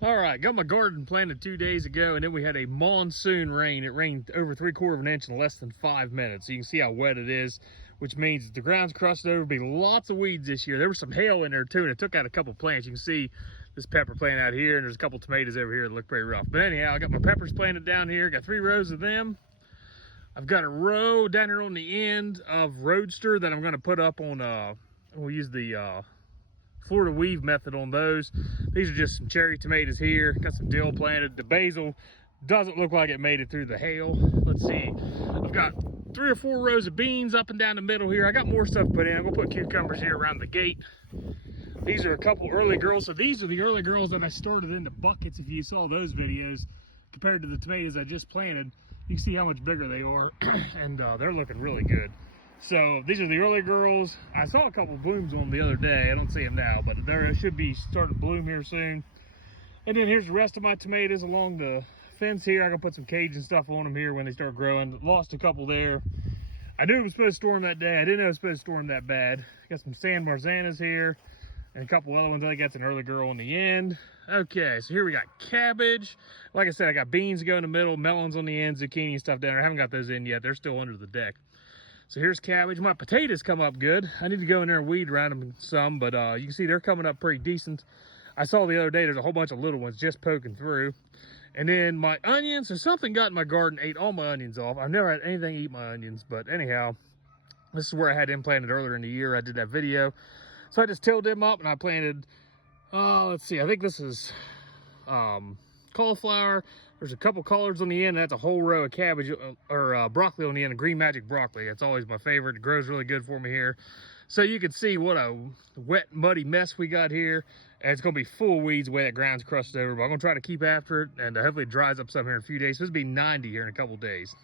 All right, got my garden planted 2 days ago, and then we had a monsoon rain. It rained over 3/4 of an inch in less than 5 minutes. So you can see how wet it is, which means the ground's crusted over. Be lots of weeds this year. There was some hail in there too, and it took out a couple plants. You can see this pepper plant out here, and there's a couple tomatoes over here that look pretty rough. But anyhow, I got my peppers planted down here. Got 3 rows of them. I've got a row down here on the end of Roadster that I'm going to put up on. We'll use the Florida weave method on those. These are just some cherry tomatoes here. Got some dill planted. The basil doesn't look like it made it through the hail. Let's see. I've got 3 or 4 rows of beans up and down the middle here. I got more stuff put in. I'm gonna put cucumbers here around the gate. These are a couple early girls. So these are the early girls that I started into buckets. If you saw those videos, compared to the tomatoes I just planted, you can see how much bigger they are, and they're looking really good. So these are the early girls. I saw a couple blooms on them the other day. I don't see them now, but there should be starting to bloom here soon. And then here's the rest of my tomatoes along the fence here. I'm gonna put some Cajun stuff on them here when they start growing. Lost a couple there. I knew it was supposed to storm that day. I didn't know it was supposed to storm that bad. Got some San Marzanas here and a couple other ones. I think that's an early girl in the end. Okay, so here we got cabbage. Like I said, I got beans to go in the middle, melons on the end, zucchini and stuff down there. I haven't got those in yet. They're still under the deck. So here's cabbage. My potatoes come up good. I need to go in there and weed around them some, but you can see they're coming up pretty decent. I saw the other day there's a whole bunch of little ones just poking through. And then my onions, so something got in my garden, ate all my onions off. I've never had anything eat my onions, but anyhow, this is where I had them planted earlier in the year. I did that video. So I just tilled them up and I planted, let's see, I think this is cauliflower. There's a couple collards on the end. That's a whole row of cabbage or broccoli on the end, of Green Magic broccoli. That's always my favorite. It grows really good for me here. So you can see what a wet, muddy mess we got here. And it's gonna be full of weeds the way that ground's crusted over, but I'm gonna try to keep after it, and hopefully it dries up some here in a few days. So it's gonna be 90 here in a couple days.